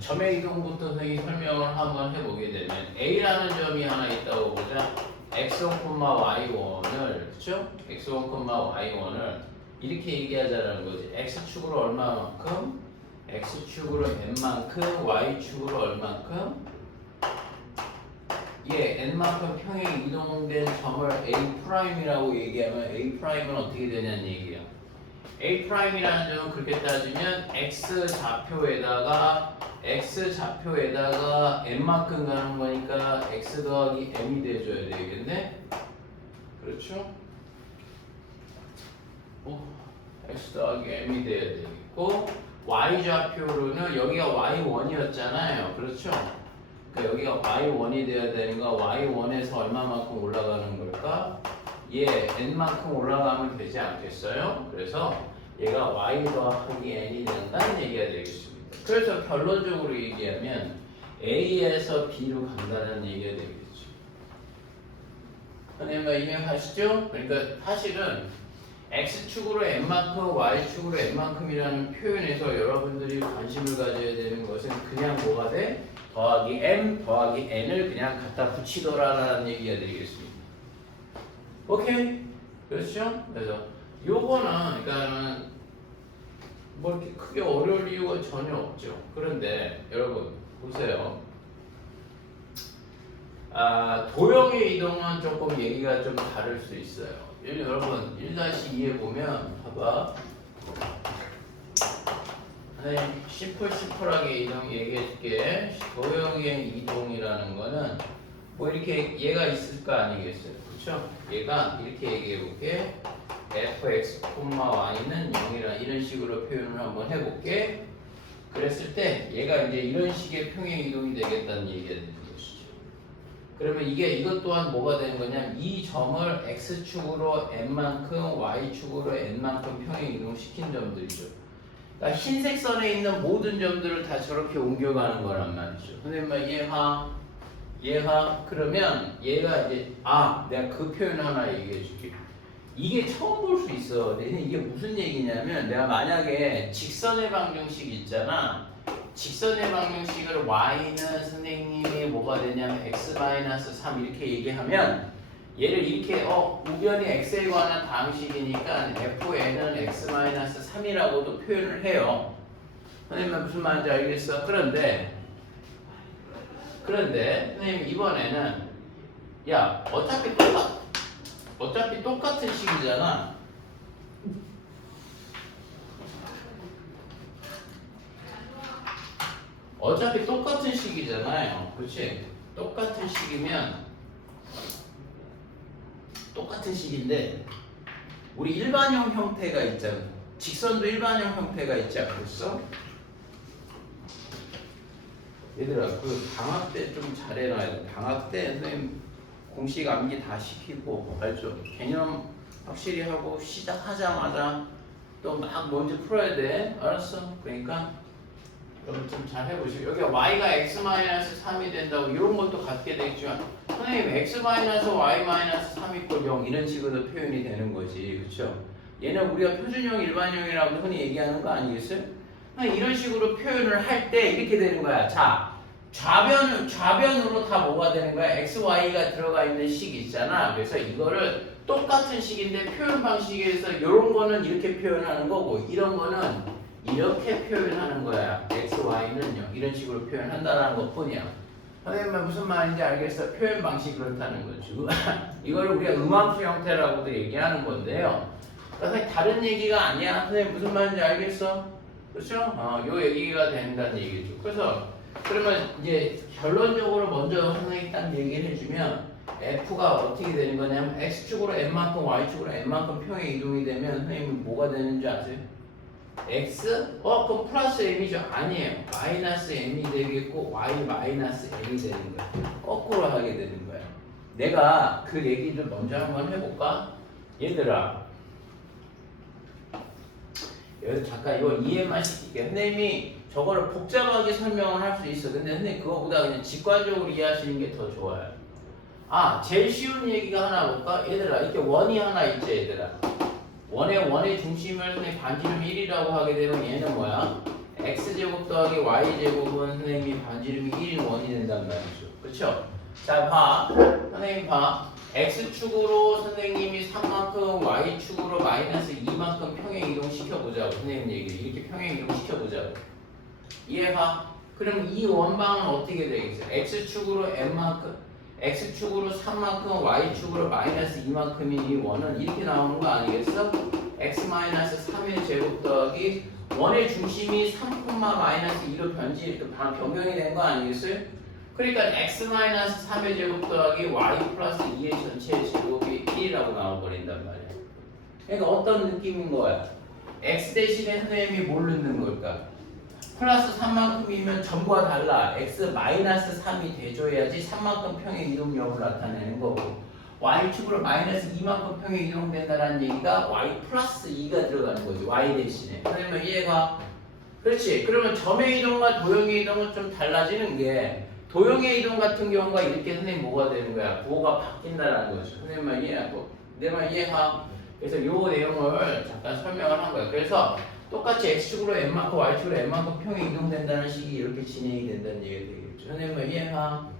점의 이동부터 선생님이 설명을 한번 해보게 되면 A라는 점이 하나 있다고 보자. x1, y1을 그쵸? x1, y1을 이렇게 얘기하자는 거지. x축으로 얼마만큼? x축으로 n만큼, y축으로 얼만큼? n만큼 평행 이동된 점을 A'이라고 얘기하면 A'은 어떻게 되냐는 얘기예요. A'이라는 점은 그렇게 따지면 X좌표에다가 n만큼 가는 거니까 X 더하기 n이 돼줘야 되겠네? 그렇죠? X 더하기 m이 돼야 되겠고 Y좌표로는 여기가 Y1이었잖아요. 그렇죠? 그러니까 여기가 Y1이 돼야 되는 거 Y1에서 얼마만큼 올라가는 걸까? n만큼 올라가면 되지 않겠어요? 그래서 얘가 Y 더하기 n이 된다는 얘기가 되겠습니다. 그래서 결론적으로 얘기하면 A에서 B로 간다는 얘기가 되겠죠. 선생님과 이해하시죠? 그러니까 사실은 X축으로 n만큼, Y축으로 n만큼이라는 표현에서 여러분들이 관심을 가져야 되는 것은 그냥 뭐가 돼? 더하기 m 더하기 n을 그냥 갖다 붙이더라라는 얘기가 되겠습니다. 오케이? 그렇죠? 그래서 요거는 그러니까는 뭐 이렇게 크게 어려울 이유가 전혀 없죠. 그런데 여러분 보세요. 도형의 이동은 조금 얘기가 좀 다를 수 있어요. 여러분 1-2에 보면 봐봐. 심플하게 이동 얘기해줄게. 도형의 이동이라는 거는 뭐 이렇게 얘가 있을 거 아니겠어요? 그렇죠? 얘가 이렇게 얘기해볼게. fx, y는 0이라 이런 식으로 표현을 한번 해볼게. 그랬을 때 얘가 이제 이런 식의 평행 이동이 되겠다는 얘기가 되는 것이죠. 그러면 이것 또한 뭐가 되는 거냐면 이 점을 x축으로 n만큼, y축으로 n만큼 평행 이동시킨 점들이죠. 그러니까 흰색 선에 있는 모든 점들을 다 저렇게 옮겨가는 거란 말이죠. 선생님, 얘가 그러면 얘가 이제 내가 그 표현 하나 얘기해 줄게. 이게 처음 볼 수 있어. 근데 이게 무슨 얘기냐면 내가 만약에 직선의 방정식 있잖아. 직선의 방정식을 y는 선생님이 뭐가 되냐면 x-3 이렇게 얘기하면 얘를 이렇게 우변이 x에 관한 방식이니까 fn은 x-3이라고도 표현을 해요. 선생님 무슨 말인지 알겠어? 그런데 선생님 이번에는 어차피 똑같은 식이잖아. 어차피 똑같은 식이잖아요. 그렇지? 똑같은 식이면 똑같은 식인데 우리 일반형 형태가 있잖아. 직선도 일반형 형태가 있지 않겠어? 얘들아 그 방학 때 좀 잘해놔야 돼. 방학 때 선생님 공식 암기 다 시키고 알죠? 개념 확실히 하고 시작하자마자 또 막 먼저 풀어야 돼. 알았어? 그러니까 여러분 좀 잘 해보시고 여기 y가 x-3이 된다고 이런 것도 갖게 되겠지만 선생님 x-y-3 = 0 이런 식으로 표현이 되는 거지. 그렇죠? 얘는 우리가 표준형 일반형이라고 흔히 얘기하는 거 아니겠어요? 이런 식으로 표현을 할 때 이렇게 되는 거야. 자, 좌변으로 다 뭐가 되는 거야? x, y가 들어가 있는 식이 있잖아. 그래서 이거를 똑같은 식인데 표현 방식에서 이런 거는 이렇게 표현하는 거고 이런 거는 이렇게 표현하는 거야. x, y는요. 이런 식으로 표현한다는 것 뿐이야. 선생님 무슨 말인지 알겠어? 표현 방식이 그렇다는 거죠. 이걸 우리가 음함수 형태라고도 얘기하는 건데요. 선생님 다른 얘기가 아니야. 선생님 무슨 말인지 알겠어? 그렇죠? 요 얘기가 된다는 얘기죠. 그래서 그러면 이제 결론적으로 먼저 선생님이 딱 얘기를 해주면 F가 어떻게 되는 거냐면 X축으로 N만큼 Y축으로 N만큼 평행 이동이 되면 선생님이 뭐가 되는지 아세요? X? 그럼 플러스 M이죠? 아니에요. 마이너스 M이 되겠고 Y 마이너스 M이 되는 거야. 거꾸로 하게 되는 거야. 내가 그 얘기를 먼저 한번 해볼까? 얘들아 여기서 잠깐 이거 이해만 시킬게. 선생님이 저거를 복잡하게 설명을 할 수 있어. 근데 선생님 그거보다 그냥 직관적으로 이해하시는 게 더 좋아요. 제일 쉬운 얘기가 하나 볼까? 얘들아 이렇게 원이 하나 있지 얘들아. 원의 중심을 선생님 반지름 1이라고 하게 되면 얘는 뭐야? x제곱 더하기 더하기 y제곱은 선생님이 반지름이 1인 원이 된단 말이죠. 그렇죠? 자, 봐. 선생님 봐. x축으로 선생님이 3만큼 y축으로 마이너스 2만큼 평행 이동시켜보자고. 선생님 얘기 이렇게 평행 이동시켜보자고. 이해가? 그럼 이 원방은 어떻게 되겠어요? x축으로 n만큼 x축으로 3만큼 y축으로 마이너스 2만큼인 이 원은 이렇게 나오는 거 아니겠어? x 마이너스 3의 제곱 더하기 원의 중심이 3, 마이너스 2로 변경이 된 거 아니겠어요? 그러니까 x 마이너스 3의 제곱 더하기 y 플러스 2의 전체의 제곱이 1이라고 나와버린단 말이야. 그러니까 어떤 느낌인 거야? x 대신에 선생님이 뭘 넣는 걸까? 플러스 3만큼이면 전부와 달라. x 마이너스 3이 돼줘야지 3만큼 평행 이동력을 나타내는 거고, y축으로 마이너스 2만큼 평행 이동된다는 얘기가 y 플러스 2가 들어가는 거지. y 대신에. 그러면 이해가? 그렇지. 그러면 점의 이동과 도형의 이동은 좀 달라지는 게, 도형의 이동 같은 경우가 이렇게 선생님 뭐가 되는 거야? 부호가 바뀐다는 거죠. 선생님만 이해하고, 내 말 이해가? 그래서 요 내용을 잠깐 설명을 한 거야. 그래서 똑같이 x축으로 n만큼 y축으로 n만큼 평행 이동된다는 식이 이렇게 진행이 된다는 얘기가 되겠죠. 선생님만 이해가?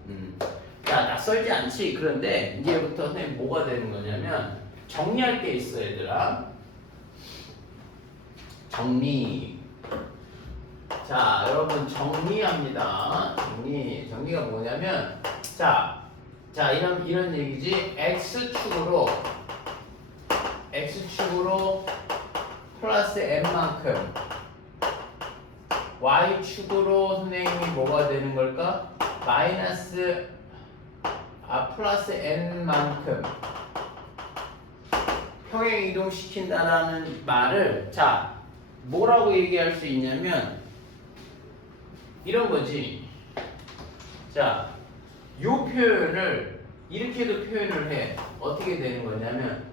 자, 낯설지 않지? 그런데 이제부터 선생님 뭐가 되는 거냐면 정리할 게 있어, 얘들아. 정리. 자, 여러분 정리합니다. 정리가 뭐냐면 자, 이런 얘기지. x축으로 플러스 n만큼 y축으로 선생님이 뭐가 되는 걸까? 플러스 n만큼 평행 이동시킨다라는 말을 자, 뭐라고 얘기할 수 있냐면 이런 거지. 자, 요 표현을 이렇게도 표현을 해. 어떻게 되는 거냐면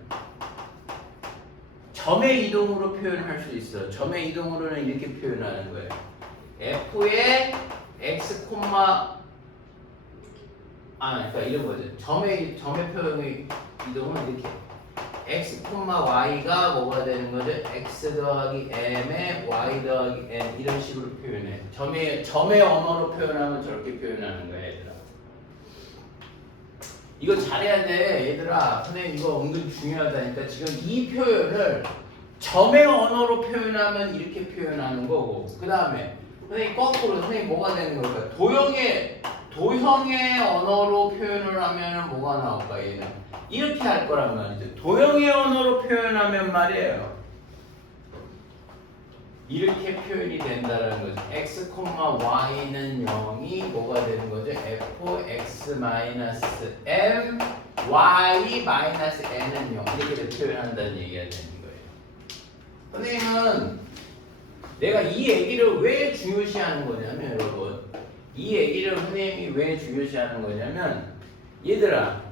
점의 이동으로 표현할 수 있어. 점의 이동으로는 이렇게 표현하는 거예요. f의 x, 그러니까 이런 거죠. 점의 표현의 이동은 이렇게 x, y가 뭐가 되는 거죠? x 더하기 m에 y 더하기 m 이런 식으로 표현해. 점의 언어로 표현하면 저렇게 표현하는 거야, 얘들아. 이거 잘해야 돼, 얘들아. 선생님 이거 은근 중요하다니까. 지금 이 표현을 점의 언어로 표현하면 이렇게 표현하는 거고, 그 다음에 선생님 거꾸로 선생님 뭐가 되는 걸까? 도형의 언어로 표현을 하면 뭐가 나올까? 얘는 이렇게 할 거란 말이죠. 도형의 언어로 표현하면 말이에요, 이렇게 표현이 된다는 거죠. x, y는 0이 뭐가 되는 거죠? fx-m, y-n은 0 이렇게 표현한다는 얘기가 되는 거예요. 선생님은 내가 이 얘기를 왜 중요시하는 거냐면, 여러분, 이 얘기를 선생님이 왜 중요시하는 거냐면, 얘들아,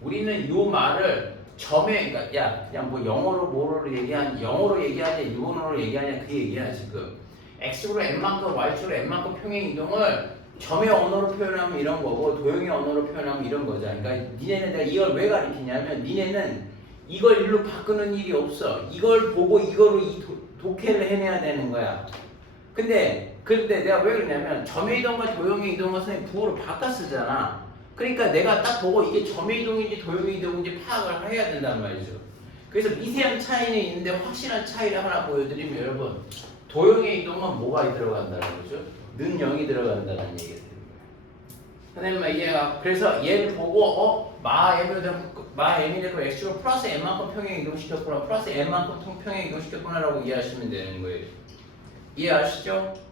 우리는 요 말을 그러니까 그냥 뭐 영어로 얘기하냐 일본어로 얘기하냐 그 얘기야. 지금 x축으로 n만큼 y축으로 n만큼 평행 이동을 점의 언어로 표현하면 이런 거고, 도형의 언어로 표현하면 이런 거죠. 그러니까 니네는 내가 이걸 왜 가르치냐면, 니네는 이걸 일로 바꾸는 일이 없어. 이걸 보고 이거로 독해를 해내야 되는 거야. 근데 내가 왜 그러냐면, 점의 이동과 도형의 이동을 선생님 부호로 바꿔 쓰잖아. 그러니까 내가 딱 보고 이게 점의 이동인지 도형의 이동인지 파악을 해야 된단 말이죠. 그래서 미세한 차이는 있는데 확실한 차이를 하나 보여드리면, 여러분, 도형의 이동은 뭐가 들어간다는 거죠? 는 0이 들어간다는 얘기가 됩니다. 선생님만 이해가? 그래서 얘를 보고 m이니까 x축으로 플러스 n만큼 평행 이동시켰구나, 플러스 n만큼 평행 이동시켰구나 라고 이해하시면 되는 거예요. 이해하시죠?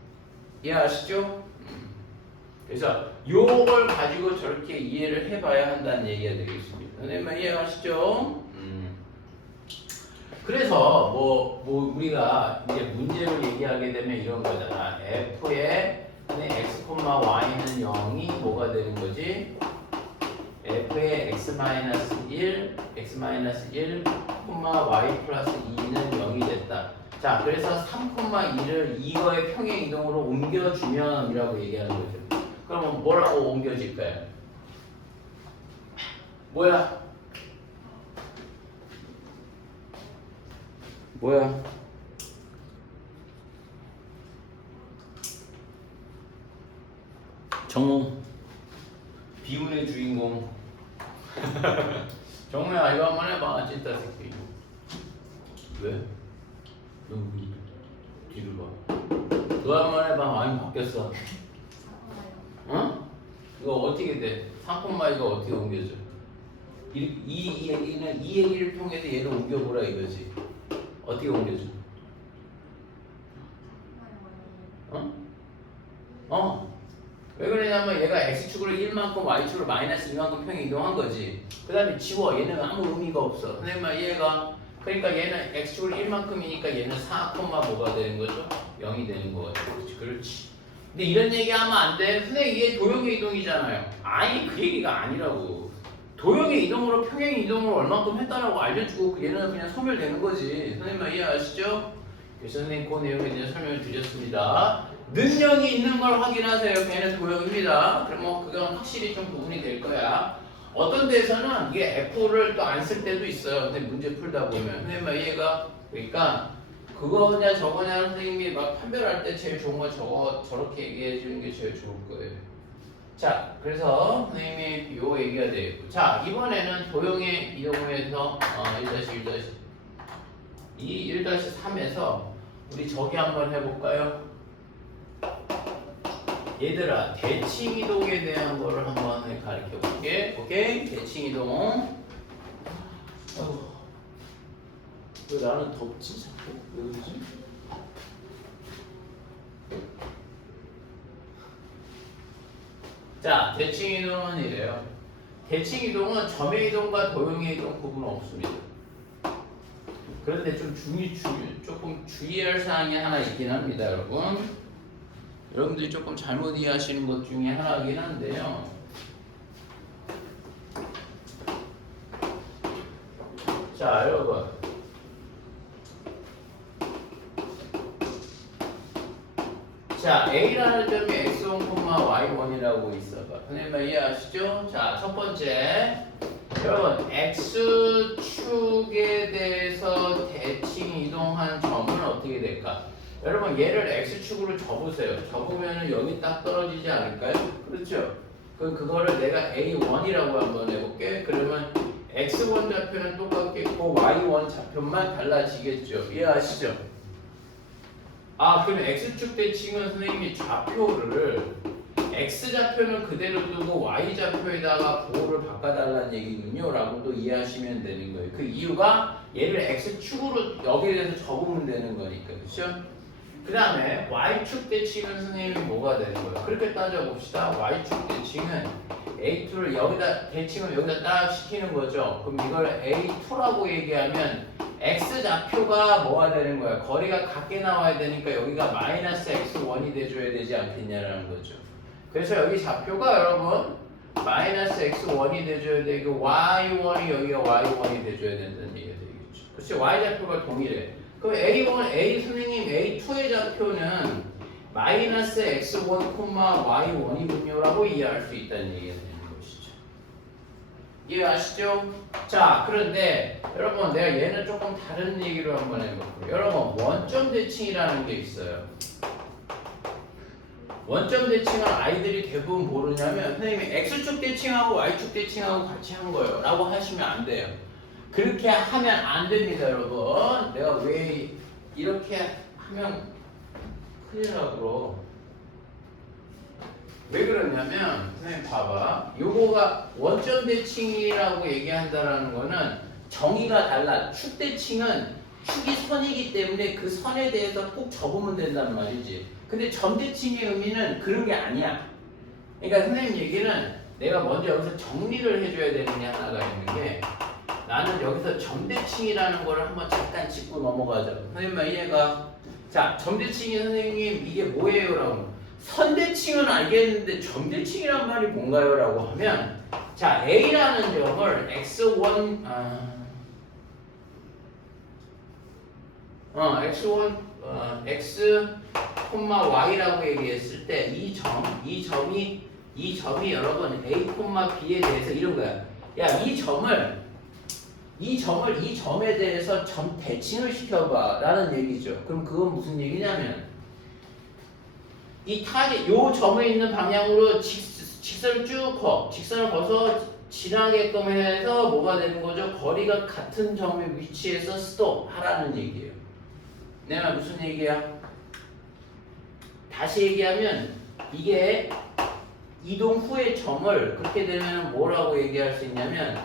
그래서 요걸 가지고 저렇게 이해를 해봐야 한다는 얘기가 되겠습니다. 선생님만 이해하시죠? 그래서 뭐 우리가 이제 문제로 얘기하게 되면 이런 거잖아. f의 x, y는 0이 뭐가 되는 거지? f의 x-1, y 플러스 2는 0이 됐다. 자, 그래서 3,2를 이거의 평행 이동으로 옮겨주면 이라고 얘기하는 거죠. 그러면 뭐라고 옮겨질까요? 뭐야? 정우 비운의 주인공. 정우야 이거 한번 해봐. 찐따 새끼. 왜? 너 뒤를 봐. 너 한번 해봐. 많이 바뀌었어. 어? 이거 어떻게 돼? 상품마 이거 어떻게 옮겨져? 이 얘기는 이 얘기를 통해서 얘를 옮겨보라 이거지. 어떻게 옮겨줘? 왜 그러냐면 얘가 x축으로 1만큼 y축으로 마이너스 2만큼 평행 이동한 거지. 그 다음에 지워. 얘는 아무 의미가 없어. 선생님 얘가 그러니까 얘는 x축으로 1만큼이니까 얘는 4, 뭐가 되는 거죠? 0이 되는 거죠. 그렇지. 근데 이런 얘기 하면 안 돼. 선생님 이게 도형의 이동이잖아요. 아니 그 얘기가 아니라고. 도형의 이동으로 평행 이동을 얼만큼 했다라고 알려주고 얘는 그냥 소멸되는 거지. 선생님 이해하시죠? 그래서 선생님 그 내용에 대해 설명을 드렸습니다. 능력이 있는 걸 확인하세요. 걔는 도형입니다. 그럼 뭐 그건 확실히 좀 구분이 될 거야. 어떤 데서는 이게 F를 또 안 쓸 때도 있어요. 근데 문제 풀다 보면 선생님 이해가 그러니까 그거냐 저거냐 선생님이 막 판별할 때 제일 좋은 건 저렇게 얘기해 주는 게 제일 좋을 거예요. 자, 그래서 선생님이 요 얘기가 되겠고. 자, 이번에는 도형의 이동에서 1-1-2, 1-3에서 우리 저기 한번 해볼까요? 얘들아, 대칭 이동에 대한 거를 한번 가르쳐 볼게. 오케이? 대칭 이동. 왜 나는 덥지? 자꾸? 왜 그러지? 자, 대칭 이동은 이래요. 대칭 이동은 점의 이동과 도형의 이동 구분 없습니다. 그런데 좀 조금 주의할 사항이 하나 있긴 합니다, 여러분. 여러분들이 조금 잘못 이해하시는 것 중에 하나이긴 한데요. 자, 여러분. 자, A라는 점이 x1, y1이라고 있어봐. 선생님 이해하시죠? 자, 첫 번째. 여러분, x축에 대해서 대칭 이동한 점은 어떻게 될까? 여러분, 얘를 x축으로 접으세요. 접으면 여기 딱 떨어지지 않을까요? 그렇죠? 그거를 내가 a1이라고 한번 해볼게. 그러면 x1 좌표는 똑같겠고 y1 좌표만 달라지겠죠. 이해하시죠? 아, 그럼 x축 대칭은 선생님이 좌표를 x좌표는 그대로 두고 y좌표에다가 보호를 바꿔달라는 얘기군요 라고 또 이해하시면 되는 거예요. 그 이유가 얘를 x축으로 여기에 대해서 접으면 되는 거니까. 그렇죠? 그 다음에 y축 대칭은 선생님이 뭐가 되는 거예요? 그렇게 따져봅시다. y축 대칭은 a2를 여기다 대칭을 여기다 딱 시키는 거죠. 그럼 이걸 a2라고 얘기하면 x좌표가 뭐가 되는 거야? 거리가 같게 나와야 되니까 여기가 마이너스 x1이 돼줘야 되지 않겠냐라는 거죠. 그래서 여기 좌표가 여러분 마이너스 x1이 돼줘야 되고 y1이 여기가 y1이 돼줘야 된다는 얘기가 되겠죠. 그렇지? y좌표가 동일해. 그럼 A 선생님 A2의 좌표는 마이너스 x1, y1이군요 라고 이해할 수 있다는 얘기가 되는 것이죠. 이해하시죠? 자, 그런데 여러분 내가 얘는 조금 다른 얘기로 한번 해볼게요. 여러분 원점 대칭이라는 게 있어요. 원점 대칭은 아이들이 대부분 모르냐면 선생님이 x축 대칭하고 y축 대칭하고 같이 한 거예요 라고 하시면 안 돼요. 그렇게 하면 안 됩니다, 여러분. 내가 왜 이렇게 하면 큰일 나고 왜 그러냐면 선생님 봐봐. 요거가 원점 대칭이라고 얘기한다라는 거는 정의가 달라. 축 대칭은 축이 선이기 때문에 그 선에 대해서 꼭 접으면 된단 말이지. 근데 점 대칭의 의미는 그런 게 아니야. 그러니까 선생님 얘기는 내가 먼저 여기서 정리를 해줘야 되는 게 하나가 있는 게 나는 여기서 점대칭이라는 거를 한번 잠깐 짚고 넘어가자. 선생님만 이해가? 자, 점대칭이 선생님 이게 뭐예요? 라고 선대칭은 알겠는데 점대칭이란 말이 뭔가요? 라고 하면 자, A라는 점을 x1 x1 x, y라고 얘기했을 때 이 점이 여러분 a, b에 대해서 이런 거야. 야, 이 점에 대해서 점 대칭을 시켜봐 라는 얘기죠. 그럼 그건 무슨 얘기냐면 이 타겟 요 점에 있는 방향으로 직선을 쭉 커. 직선을 거서 지나게끔 해서 뭐가 되는 거죠? 거리가 같은 점에 위치해서 스톱 하라는 얘기예요. 내가 무슨 얘기야? 다시 얘기하면 이게 이동 후의 점을 그렇게 되면 뭐라고 얘기할 수 있냐면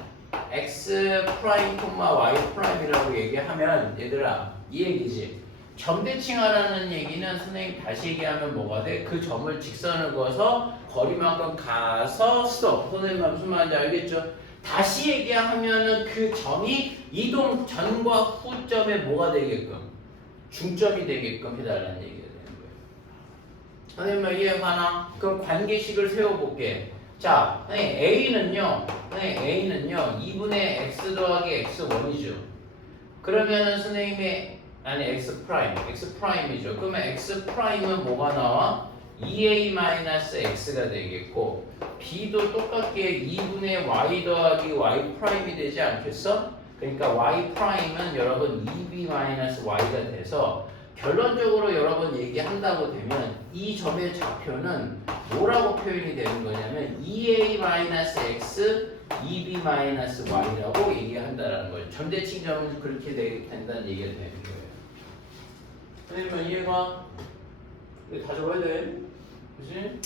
x 프라임, y 프라임이라고 얘기하면 얘들아 이 얘기지. 점대칭하라는 얘기는 선생님 다시 얘기하면 뭐가 돼? 그 점을 직선을 그어서 거리만큼 가서 스톱. 선생님 무슨 말인지 알겠죠? 다시 얘기하면은 그 점이 이동 전과 후점에 뭐가 되게끔 중점이 되게끔 해달라는 얘기가 되는 거예요. 선생님 이해가나? 그럼 관계식을 세워볼게. 자, A는요 2분의 x 더하기 x1이죠. 그러면은 선생님의 아니 x 프라임이죠. 그러면 x 프라임은 뭐가 나와? 2a-x가 되겠고 b도 똑같게 2분의 y 더하기 y 프라임이 되지 않겠어? 그러니까 y 프라임은 여러분 2b-y가 돼서 결론적으로 여러분 얘기한다고 되면 이 점의 좌표는 뭐라고 표현이 되는 거냐면 2a-x 2b-y라고 얘기한다는 거예요. 점대칭점은 그렇게 된다는 얘기가 되는 거예요. 선생님 이해가? 이거 다 적어야 돼. 그치?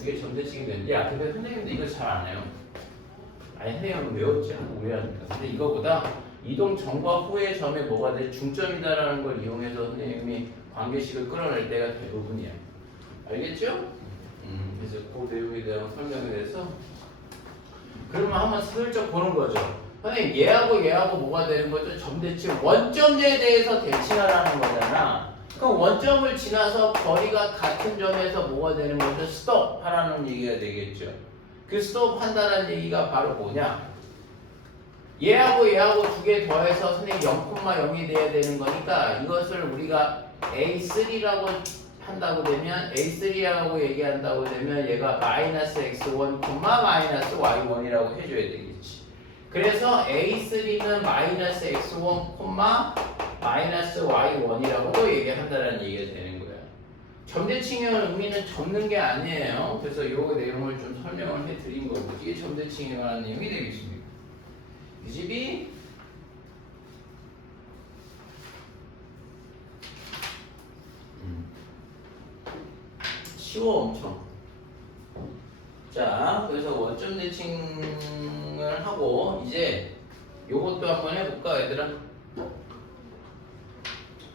이게 점대칭이 되는데 야 근데 선생님도 이거 잘 안 해요. 아니 선생님은 외웠지 하고 오해하니까. 근데 이거보다 이동 전과 후의 점에 뭐가 돼? 중점이다라는 걸 이용해서 선생님이 관계식을 끌어낼 때가 대부분이야. 알겠죠? 그래서 그 내용에 대한 설명에 대해서 그러면 한번 슬쩍 보는 거죠. 선생님 얘하고 뭐가 되는 거죠? 점대칭 원점에 대해서 대칭하라는 거잖아. 그럼 원점을 지나서 거리가 같은 점에서 뭐가 되는 거죠? 스톱 하라는 얘기가 되겠죠. 그 스톱 한다는 얘기가 바로 뭐냐? 얘하고 두 개 더해서 선생님 0,0이 돼야 되는 거니까 이것을 우리가 A3라고 한다고 되면 A3라고 얘기한다고 되면 얘가 마이너스 x1, 마이너스 y1이라고 해줘야 되겠지. 그래서 A3는 마이너스 x1, 마이너스 y1이라고도 얘기한다는 얘기가 되는 거예요. 점대칭의 의미는 접는 게 아니에요. 그래서 이 내용을 좀 설명을 해드린 거고 이게 점대칭에 관한 내용이 되겠습니다. 이 집이 쉬워 엄청. 자, 그래서 원점 대칭을 하고 이제 요것도 한번 해볼까 얘들아?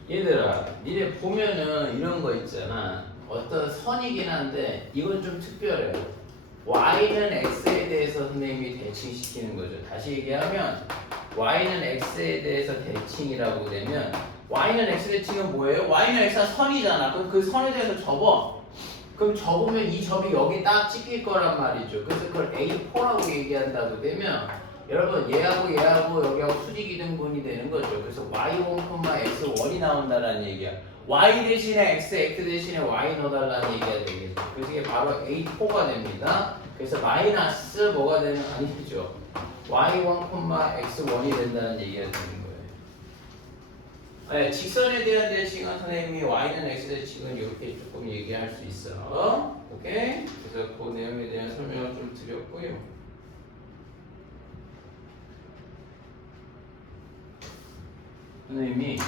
니네 보면은 이런 거 있잖아. 어떤 선이긴 한데 이건 좀 특별해요. y는 x에 대해서 선생님이 대칭시키는 거죠. 다시 얘기하면 y는 x에 대해서 대칭이라고 되면 y는 x 대칭은 뭐예요? y는 x가 선이잖아. 그럼 그 선에 대해서 접어. 그럼 접으면 이 점이 여기 딱 찍힐 거란 말이죠. 그래서 그걸 A4라고 얘기한다고 되면 여러분 얘하고 여기하고 수직이등분이 되는 거죠. 그래서 y1, x1이 나온다는 얘기야. y 대신에 x 대신에 y 넣어달라는 얘기가 되겠죠. 그래서 이게 바로 A4가 됩니다. 그래서 마이너스 뭐가 되는 아니죠. y1, x1이 된다는 얘기가 되는 거예요. 네, 직선에 대한 대칭은 선생님이 y는 x 대칭은 이렇게 조금 얘기할 수 있어. 오케이? 그래서 그 내용에 대한 설명을 좀 드렸고요. 선생님이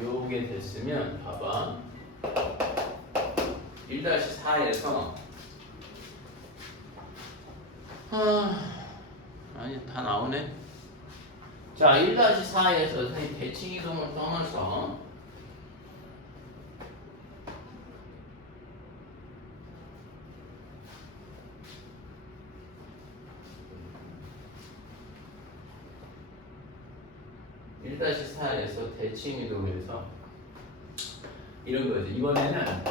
요게 됐으면 봐봐 1-4에서 아니 다 나오네. 자 1-4에서 선생님 대칭 이동을 떠나서 (1-4에서) 대칭 이동해서 이런 거죠. 이번에는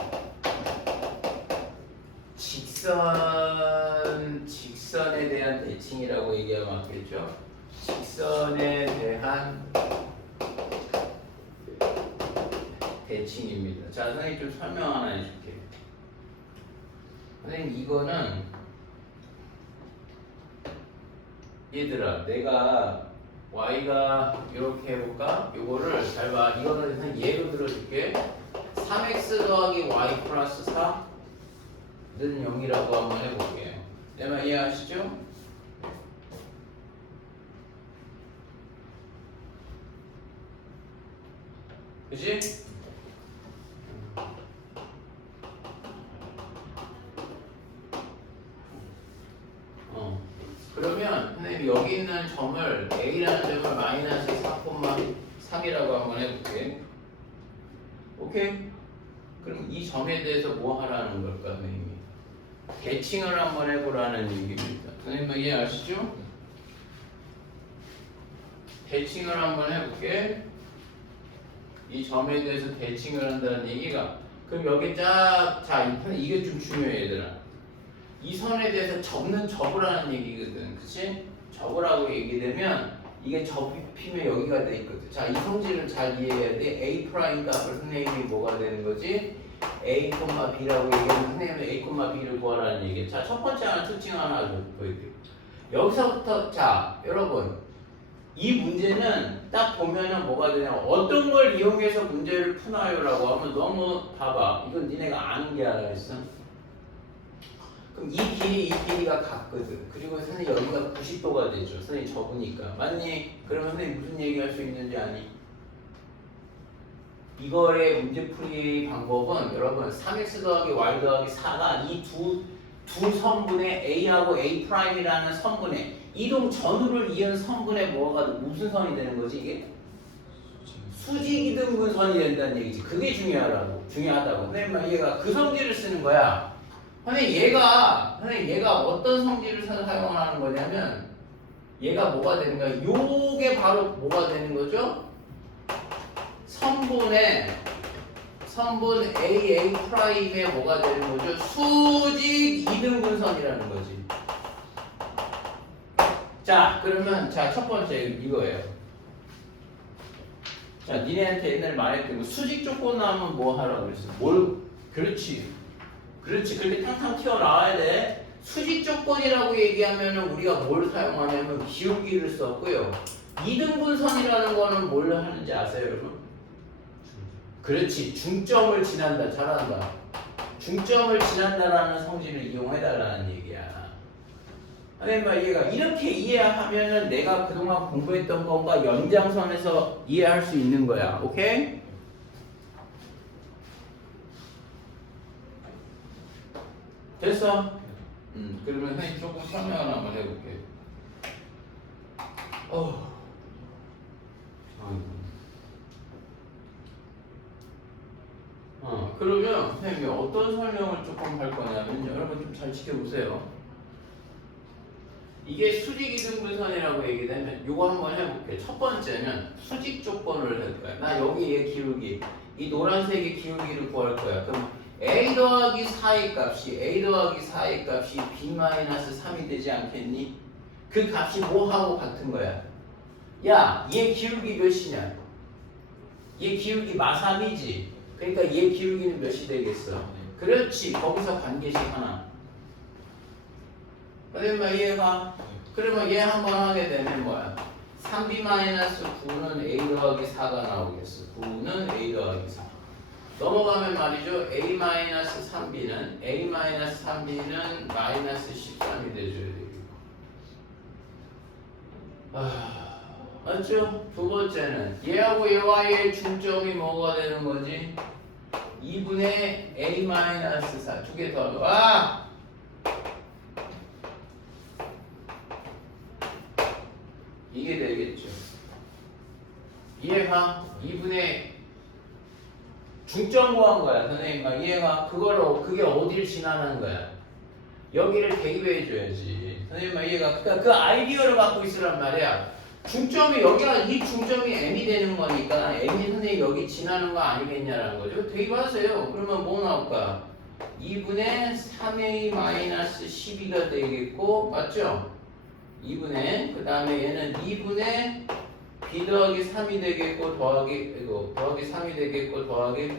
직선에 대한 대칭이라고 얘기하면 맞겠죠? 직선에 대한 대칭입니다. 자, 선생님 좀 설명 하나 해줄게. 선생님 이거는 얘들아 내가 y가 이렇게 해볼까? 요거를 잘 봐. 이거는 그냥 예로 들어줄게. 3x 더하기 y 플러스 4는 0이라고 한번 해볼게요. 내 말 이해하시죠? 그치? 그러면 선생님 여기 있는 점을 a라는 점을 마이너스 4,3이라고 한번 해볼게. 오케이? 그럼 이 점에 대해서 뭐 하라는 걸까 선생님이? 대칭을 한번 해보라는 얘기입니다. 선생님 이해하시죠? 대칭을 한번 해볼게. 이 점에 대해서 대칭을 한다는 얘기가, 그럼 여기 자 이게 좀 중요해 얘들아. 이 선에 대해서 접으라는 얘기거든. 그치? 접으라고 얘기되면 이게 접히면 여기가 돼 있거든. 자, 이 성질을 잘 이해해야 돼. A 프라임 값을 선생님이 뭐가 되는 거지? A, B라고 얘기하면 선생님은 A, B를 구하라는 얘기. 자, 첫 번째 하나 특징 하나 보여드릴게요. 여기서부터 자, 여러분 이 문제는 딱 보면은 뭐가 되냐, 어떤 걸 이용해서 문제를 푸나요라고 하면 너무 봐봐. 이건 니네가 아는 게 하나 있어. 그럼 이 길이가 같거든. 그리고 선생님 여기가 90도가 되죠. 선생님 접으니까. 맞니? 그러면 선생님 무슨 얘기 할 수 있는지 아니? 이거의 문제풀이 방법은 여러분 3x 더하기 y 더하기 4가 이 두 선분의 a하고 a'이라는 선분의 이동 전후를 이은 선분의 무슨 선이 되는 거지 이게? 수직이등분선이 된다는 얘기지. 그게 중요하다고. 선생님 얘가 그 성질을 쓰는 거야. 선생님 얘가 어떤 성질을 사용하는 거냐면 얘가 뭐가 되는 거야? 요게 바로 뭐가 되는 거죠? 선분 AA 프라임의 뭐가 되는 거죠? 수직 이등분선이라는 거지. 자, 그러면 첫 번째 이거예요. 자, 니네한테 옛날에 말했던 거 수직 조건 나오면 뭐 하라고 그랬어? 그렇지. 그렇게 탕탕 튀어나와야 돼. 수직 조건이라고 얘기하면은 우리가 뭘 사용하냐면 기울기를 썼고요. 이등분선이라는 거는 뭘 하는지 아세요, 여러분? 그렇지. 중점을 지난다. 잘한다. 중점을 지난다라는 성질을 이용해달라는 얘기야. 선생님 얘가 이렇게 이해하면은 내가 그동안 공부했던 것과 연장선에서 이해할 수 있는 거야. 오케이? 됐어? 그러면 선생님 조금 설명을 한번 해볼게. 그러면 선생님이 어떤 설명을 조금 할 거냐면 여러분 좀 잘 지켜보세요. 이게 수직 이등분선이라고 얘기되면 요거 한번 해볼게. 첫 번째는 수직 조건을 할 거야. 나 여기에 기울기, 이 노란색의 기울기를 구할 거야. 그럼 A 더하기 4의 값이 B-3이 되지 않겠니? 그 값이 뭐하고 같은 거야? 야, 얘 기울기 몇이냐? 얘 기울기 마3이지. 그러니까 얘 기울기는 몇이 되겠어? 그렇지. 거기서 관계식 하나. 그러면 얘가, 그러면 얘 한번 하게 되면 뭐야? 3B-9는 A 더하기 4가 나오겠어. 9는 A 더하기 4. 넘어가면 말이죠. A-3B는 마이너스 13이 돼줘야 되겠고. 맞죠? 두 번째는 얘하고 얘와 얘의 중점이 뭐가 되는 거지? 2분의 A-4 두 개 더. 이게 되겠죠. 이해가 2분의 중점 구한 거야. 선생님 이해가 그게 어디를 지나는 거야? 여기를 대입해 줘야지. 선생님 이해가 그러니까 그 아이디어를 갖고 있으란 말이야. 중점이 여기가 이 중점이 m이 되는 거니까 m이 선생님 여기 지나는 거 아니겠냐라는 거죠. 대입하세요. 그러면 뭐 나올까? 2분의 3a-12가 되겠고, 맞죠? 2분의 그 다음에 얘는 2분의 b 더하기 3이 되겠고 더하기 3이 되겠고 더하기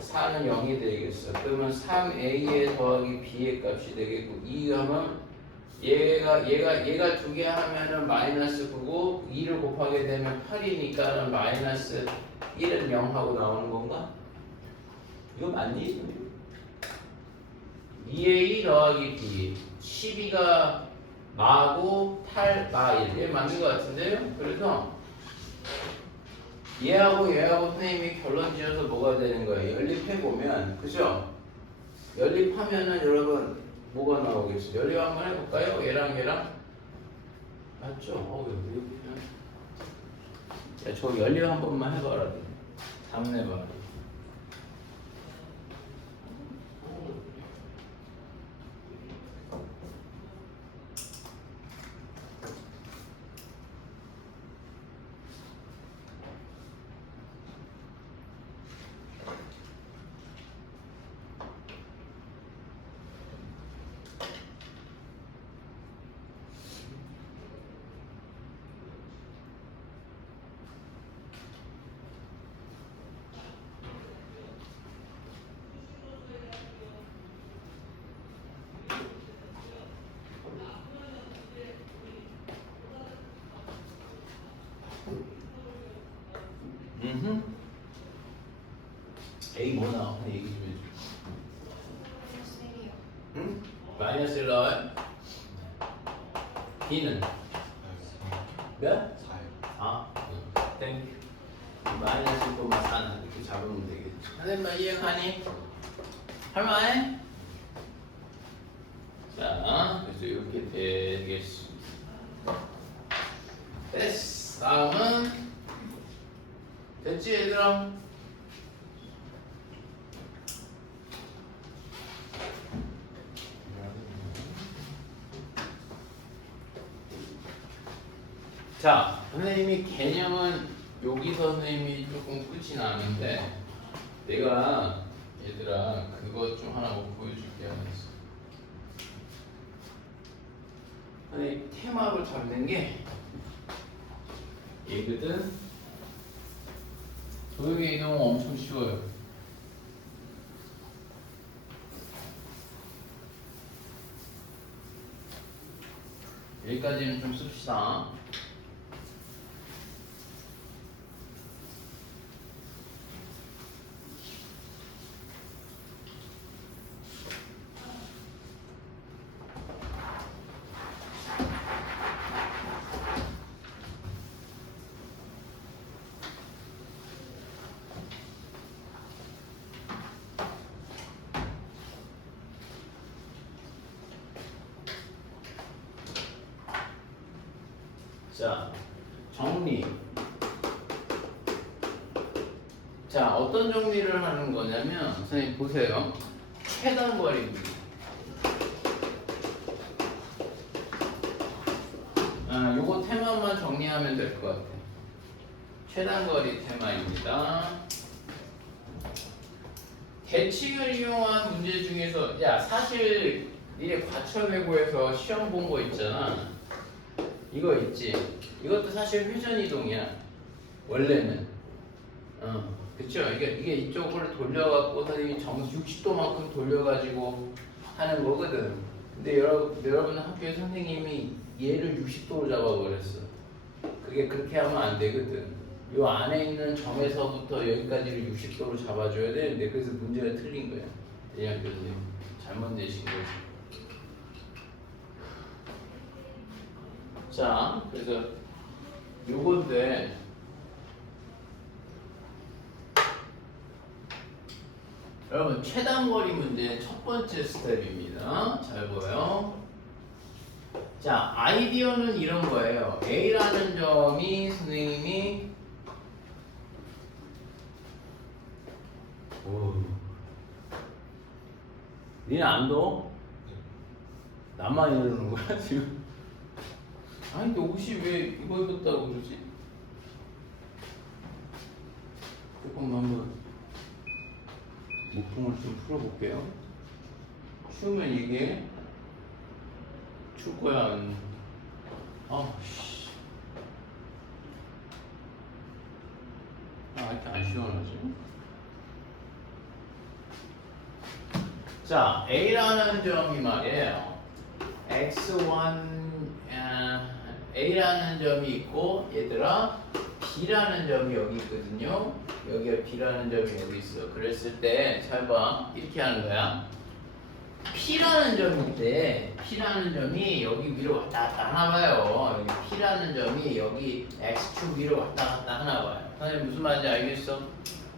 4는 0이 되겠어. 그러면 3a의 더하기 b의 값이 되겠고 2 하면 얘가 두 개 하면은 마이너스 9고 2를 곱하게 되면 8이니까는 마이너스 1은 0 하고 나오는 건가? 이거 맞니? 2a 더하기 b 12가 마고 8 마1 얘 맞는 것 같은데요? 그래서 얘하고 얘하고 선생님이 결론 지어서 뭐가 되는 거예요? 연립해보면 그죠? 연립하면은 여러분 뭐가 나오겠어요? 연립 한번 해볼까요? 얘랑 얘랑 맞죠? 야, 저 연립 한 번만 해봐라. 답 내봐라. A 뭐 나와? 얘기 좀 해줘. 응? 마이너스 1 나와요? B는? 몇? 4. 땡큐. 마이너스 1,4는 이렇게 잡으면 되겠지. 선생님만 이해하니? 할만해? 자, 그래서 이렇게 되겠습니다. 됐어. 다음은 됐지 얘들아? 자, 선생님이 개념은 여기서 선생님이 조금 끝이 나는데 내가 얘들아 그것 좀 하나 뭐 보여줄게 하면서 선생님 테마로 잡는 게 얘거든. 도형의 이동은 엄청 쉬워요. 여기까지는 좀 씁시다. 자, 정리. 자, 어떤 정리를 하는 거냐면, 선생님 보세요. 최단거리입니다. 요거 테마만 정리하면 될 것 같아요. 최단거리 테마입니다. 대칭을 이용한 문제 중에서, 야, 사실 이게 과천외고에서 시험 본 거 있잖아. 이거 있지. 이것도 사실 회전이동이야. 원래는. 그쵸? 이게 이쪽을 돌려갖고 선생님이 정수 60도만큼 돌려가지고 하는 거거든. 근데 여러분 학교에 선생님이 얘를 60도로 잡아버렸어. 그게 그렇게 하면 안 되거든. 요 안에 있는 점에서부터 여기까지를 60도로 잡아줘야 되는데 그래서 문제가 틀린 거야. 그냥 교수님 잘못 내신 거지. 자, 그래서 요건데 여러분 최단거리 문제의 첫 번째 스텝입니다. 잘 보여. 자, 아이디어는 이런 거예요. A라는 점이 선생님이 니는 안 둬? 나만 이러는 거야 지금? 아니 근데 옷이 왜 이거 입었다고 그러지? 조금 한번 목통을 좀 풀어볼게요. 추우면 이게 추울 거야. 씨. 이렇게 안 시원하지? 자, A라는 점이 말이에요. X1 A라는 점이 있고 얘들아 B라는 점이 여기 있거든요. 여기에 B라는 점이 여기 있어. 그랬을 때 잘 봐. 이렇게 하는 거야. P라는 점인데 P라는 점이 여기 위로 왔다 갔다 하나 봐요. 여기 P라는 점이 여기 X축 위로 왔다 갔다 하나 봐요. 선생님 무슨 말인지 알겠어?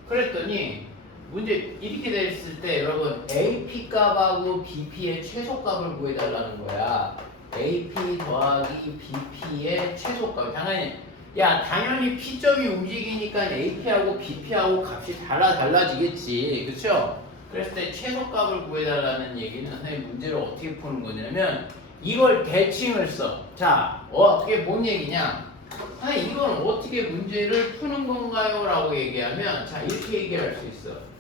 그랬더니 문제 이렇게 됐을 때 여러분 AP 값하고 BP의 최소값을 구해달라는 거야. AP 더하기 BP의 최소값. 당연히 P점이 움직이니까 AP하고 BP하고 값이 달라지겠지. 그쵸? 그랬을 때 최소값을 구해달라는 얘기는 선생님 문제를 어떻게 푸는 거냐면 이걸 대칭을 써. 자, 그게 뭔 얘기냐? 선생님 이건 어떻게 문제를 푸는 건가요? 라고 얘기하면 자 이렇게 얘기할 수 있어.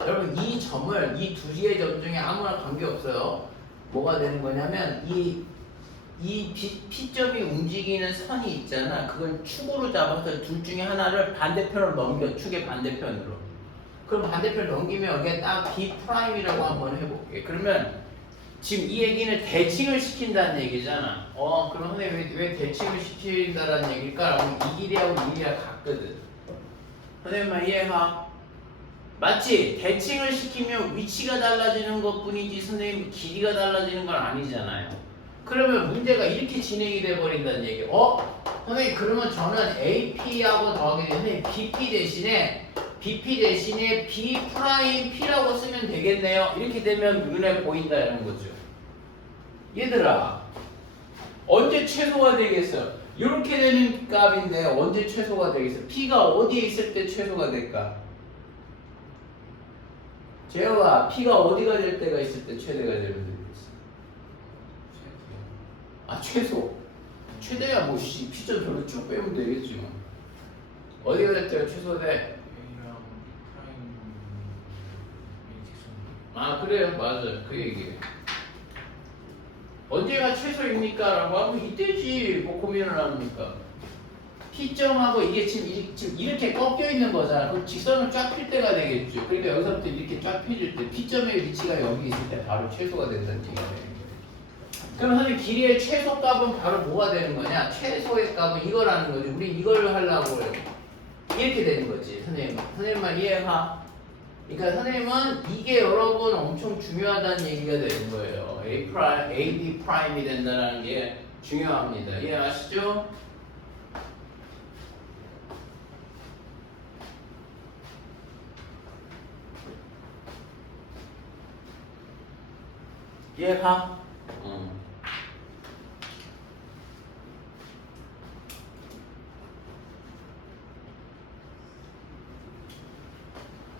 여러분 이 점을 이 두 개의 점 중에 아무나 관계없어요. 뭐가 되는 거냐면 이 P점이 움직이는 선이 있잖아. 그걸 축으로 잡아서 둘 중에 하나를 반대편으로 넘겨. 축의 반대편으로. 그럼 반대편 넘기면 여기에 딱 B'이라고 한번 해볼게. 그러면 지금 이 얘기는 대칭을 시킨다는 얘기잖아. 그럼 선생님 왜 대칭을 시킨다는 얘기일까? 그럼 이 길이하고 이 길이가 같거든. 선생님만 이해가? 맞지? 대칭을 시키면 위치가 달라지는 것 뿐이지 선생님 길이가 달라지는 건 아니잖아요. 그러면 문제가 이렇게 진행이 돼 버린다는 얘기. 선생님 그러면 저는 AP하고 더하게 되면 BP 대신에 B'P라고 쓰면 되겠네요. 이렇게 되면 눈에 보인다는 거죠. 얘들아 언제 최소가 되겠어? 이렇게 되는 값인데 언제 최소가 되겠어? P가 어디에 있을 때 최소가 될까? 재호아, P가 어디가 될 때가 있을 때 최대가 되면 되겠어? 최소. 최대야 뭐 P점 별로 쭉 빼면 되겠지 뭐. 어디가 될 때가 최소돼? 그래요. 맞아요. 그 얘기예요. 언제가 최소입니까? 라고 하면 이때지 뭐 고민을 합니까? P점하고 이게 지금 이렇게 꺾여 있는 거잖아. 그럼 직선을 쫙 필 때가 되겠죠. 그러니까 여기서부터 이렇게 쫙 펴질 때 P점의 위치가 여기 있을 때 바로 최소가 된다는 얘기가 되는 거예요. 그럼 선생님 길이의 최소값은 바로 뭐가 되는 거냐? 최소의 값은 이거라는 거지. 우리 이걸 하려고 해요. 이렇게 되는 거지. 선생님만 이해가? 그러니까 선생님은 이게 여러분 엄청 중요하다는 얘기가 되는 거예요. AB 프라임이 된다는 게 중요합니다. 이해하시죠? 이해가?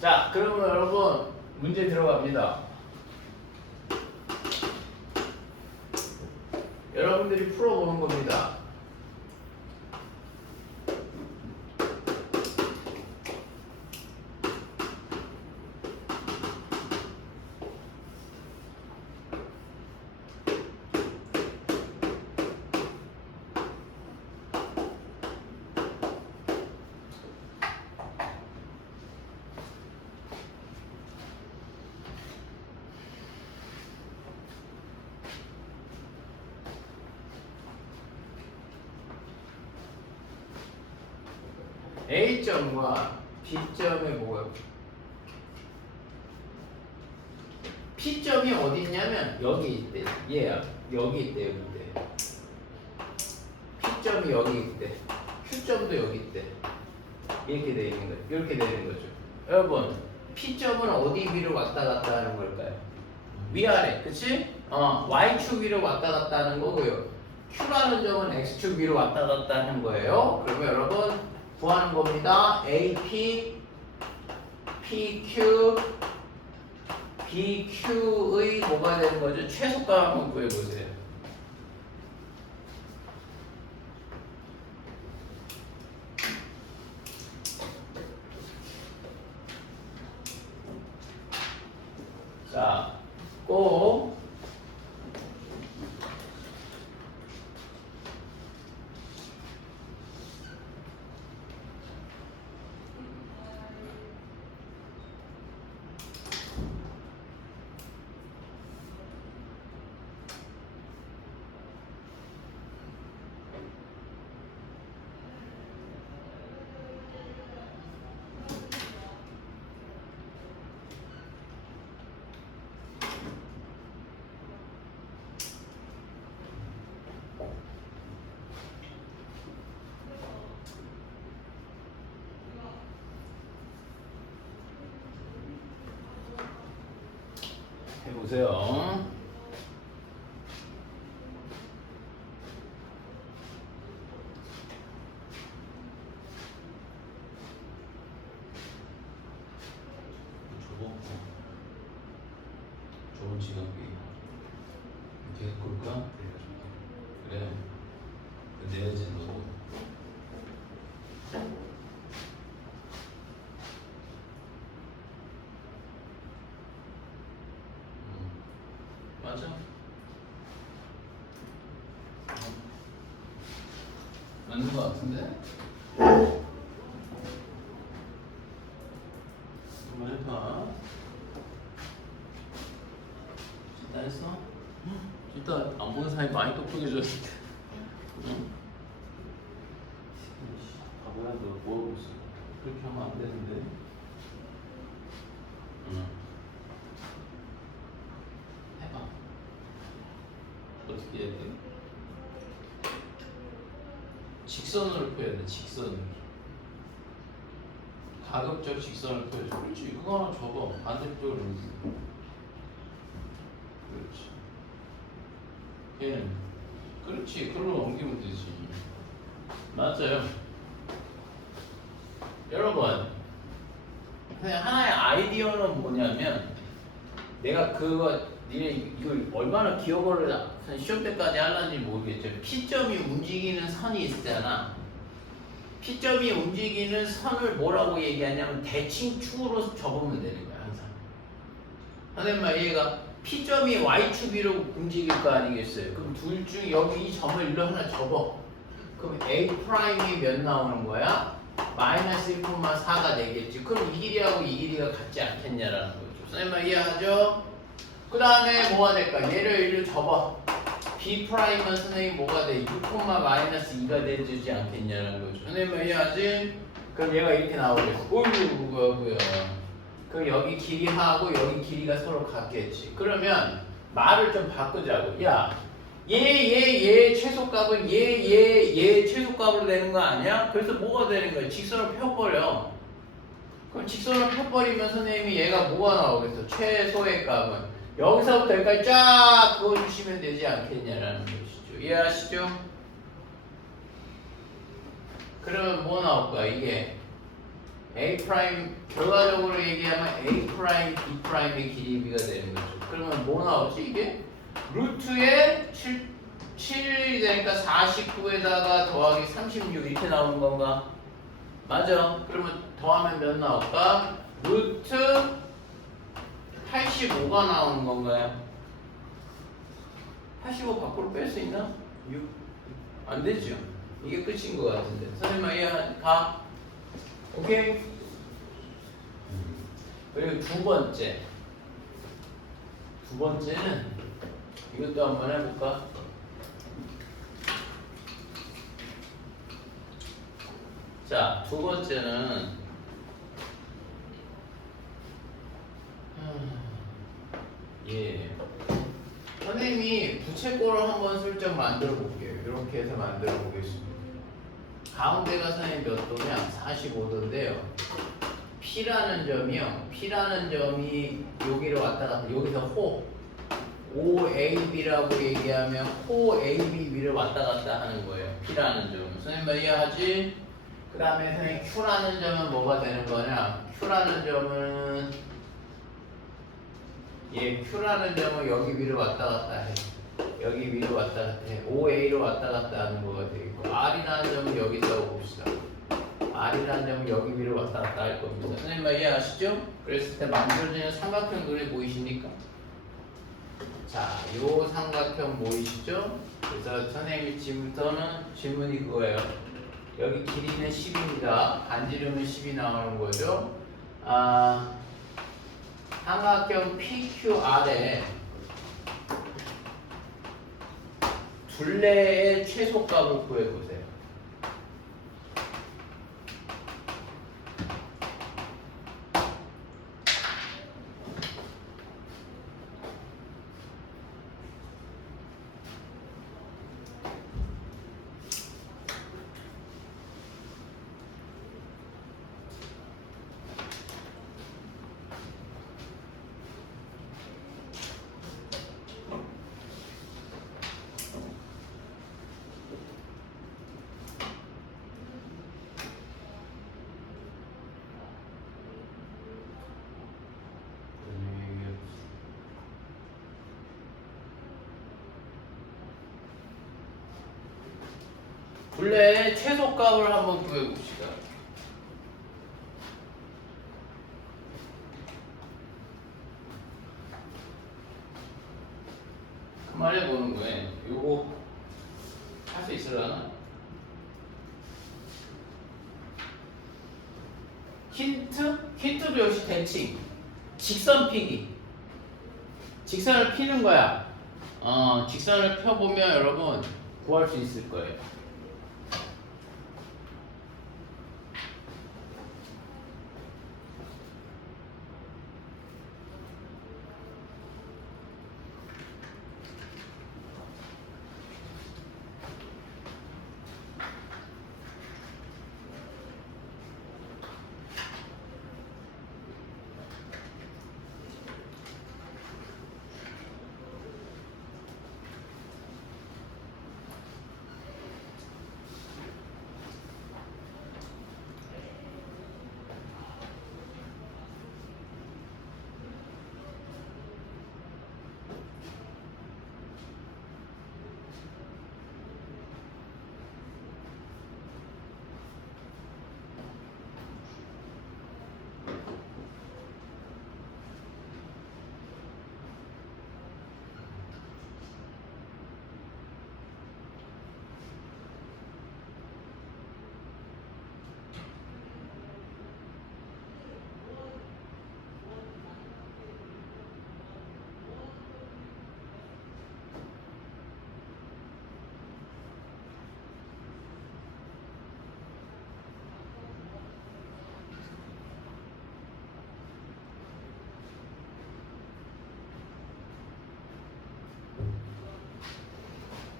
자, 그러면 여러분 문제 들어갑니다. 여러분들이 풀어보는 겁니다. A점과 B점의 뭐예요? P점이 어디 있냐면 여기 있대. 여기 있대. P점이 여기 있대. Q점도 여기 있대. 이렇게 되는 거죠. 이렇게 되는 거죠. 여러분, P점은 어디 위로 왔다 갔다 하는 걸까요? 위아래, 그치? Y축 위로 왔다 갔다 하는 거고요. Q라는 점은 X축 위로 왔다 갔다 하는 거예요. 그러면 여러분 구하는 겁니다. AP, PQ, BQ의 뭐가 되는 거죠? 최소값 한번 구해보세요. 자, 꼭 해보세요. 저번 지각비 계속 볼까? 그래. 내야지 너. 맞아? 맞는 거 같은데? 한번 해봐. 진짜 했어? 진짜 안 보는 사람이 많이 똑똑해졌을 때. 응? 바보야, 너 뭐하고 있어? 그렇게 하면 안 되는데. 응. 해봐. 어떻게 해야 돼? 직선으로 펴야 돼, 직선으로. 가급적 직선을 펴야지. 그렇지. 그거 하나 접어. 반대쪽으로. 그렇지. 얘는. 그렇지. 그걸로 옮기면 되지. 맞아요. 여러분, 그냥 하나의 아이디어는 뭐냐면, 내가 그거, 니네 이걸 얼마나 기억을 시험 때까지 하려는지 모르겠죠. P점이 움직이는 선이 있잖아. P점이 움직이는 선을 뭐라고 얘기하냐면 대칭축으로 접으면 되는 거야, 항상. 선생님 말 얘가 P점이 Y축으로 움직일 거 아니겠어요? 그럼 둘 중 여기 이 점을 일로 하나 접어. 그럼 A'이 몇 나오는 거야? 마이너스 1,4가 되겠지. 그럼 이 길이하고 이 길이가 같지 않겠냐라는 거죠. 선생님 말 이해하죠? 그 다음에 뭐가 될까? 얘를 일로 접어. B'은 선생님 뭐가 돼? 6,-2가 되지 않겠냐는 거죠. 선생님 이해하지? 그럼 얘가 이렇게 나오겠어. 뭐야. 그럼 여기 길이하고 여기 길이가 서로 같겠지. 그러면 말을 좀 바꾸자고. 야, 얘 최소값은 얘 최소값으로 되는 거 아니야? 그래서 뭐가 되는 거야? 직선을 펴버려. 그럼 직선을 펴버리면 선생님이 얘가 뭐가 나오겠어? 최소의 값은. 여기서부터 여기까지 쫙 그어주시면 되지 않겠냐라는 것이죠. 이해하시죠? 그러면 뭐 나올 거야? 이게 A' 결과적으로 얘기하면 A', B'의 길이비가 되는 거죠. 그러면 뭐 나오지 이게? 루트에 7이 되니까 49에다가 더하기 36 이렇게 나오는 건가? 맞아. 그러면 더하면 몇 나올까? 루트 85가 나오는 건가요? 85 밖으로 뺄 수 있나? 6? 안 되죠. 이게 끝인 것 같은데. 선생님 이해 가? 오케이? 그리고 두 번째는 이것도 한번 해볼까? 자, 두 번째는 예. 선생님이 부채꼴을 한번 슬쩍 만들어 볼게요. 이렇게 해서 만들어 보겠습니다. 가운데가 선생님 몇 도냐? 45도인데요. P라는 점이 여기로 왔다 갔다, 여기서 OAB라고 얘기하면 AB 위를 왔다 갔다 하는 거예요. P라는 점. 선생님 이해하지? 그 다음에 선생님 Q라는 점은 뭐가 되는 거냐? Q라는 점은 Q라는 점은 여기 위로 왔다 갔다 해. 여기 위로 왔다 갔다 해. OA로 왔다 갔다 하는 거가 되겠고, R이라는 점은 여기 써봅시다. R이라는 점은 여기 위로 왔다 갔다 할 겁니다. 선생님 이해하시죠? 그랬을 때 만들어지는 삼각형 그림 보이십니까? 자, 요 삼각형 보이시죠? 그래서 선생님이 지금부터는 질문이 그거예요. 여기 길이는 10입니다. 반지름은 10이 나오는 거죠. 삼각형 PQR에 둘레의 최소값을 구해보세요. 둘레의 최소값을 한번 구해봅시다. 그 말해보는 거예요. 요거 할 수 있으려나? 힌트도 역시 대칭. 직선 피기. 직선을 피는 거야. 직선을 펴보면 여러분 구할 수 있을 거예요.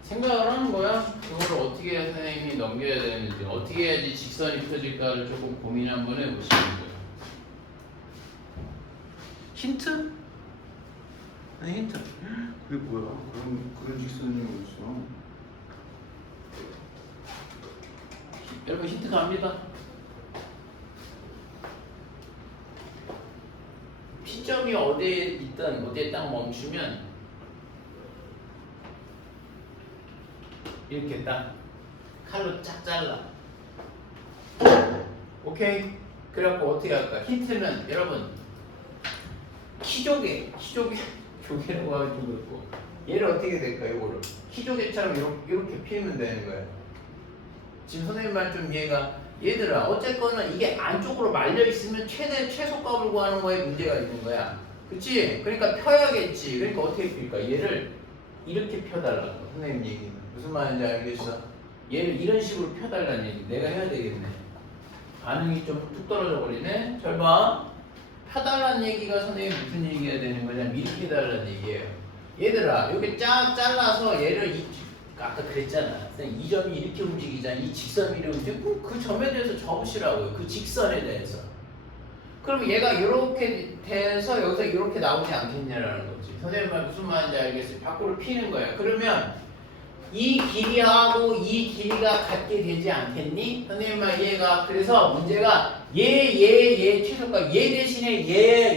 생각을 하는 거야. 그걸 어떻게 해야 선생님이 넘겨야 되는지, 어떻게 해야지 직선이 펴질까를 조금 고민 한번 해보시는 거예요. 힌트? 아니 힌트. 그게 뭐야? 그런 직선이 어딨어? 여러분 힌트 갑니다. P점이 어디에 있든 어디에 딱 멈추면 이렇게 딱 칼로 쫙 잘라. 오케이? 그래갖고 어떻게 할까? 힌트는 여러분 키조개 조개라고 하면 좀 그렇고 얘를 어떻게 될까? 이거를 키조개처럼 이렇게 피우면 되는 거야. 지금 선생님 말 좀 이해가. 얘들아 어쨌거나 이게 안쪽으로 말려 있으면 최소값을 구하는 거에 문제가 있는 거야. 그치? 그러니까 펴야겠지. 그러니까 어떻게 필까? 얘를 이렇게 펴달라고 선생님 얘기는 무슨 말인지 알겠어? 얘를 이런 식으로 펴달라는 얘기. 내가 해야 되겠네. 반응이 좀 툭 떨어져 버리네. 잘 봐. 펴달라는 얘기가 선생님 무슨 얘기가 되는 거냐면 이렇게 해달라는 얘기예요. 얘들아 이렇게 쫙 잘라서 얘를 아까 그랬잖아. 선생님 이 점이 이렇게 움직이잖아. 이 직선이 이렇게 움직이고 그 점에 대해서 적으시라고요. 그 직선에 대해서. 그럼 얘가 이렇게 돼서 여기서 이렇게 나오지 않겠냐라는 거지. 선생님 말 무슨 말인지 알겠어요. 밖으로 피는 거야. 그러면 이 길이하고 이 길이가 같게 되지 않겠니? 선생님 말 이해가. 그래서 문제가 얘 최소값 얘 대신에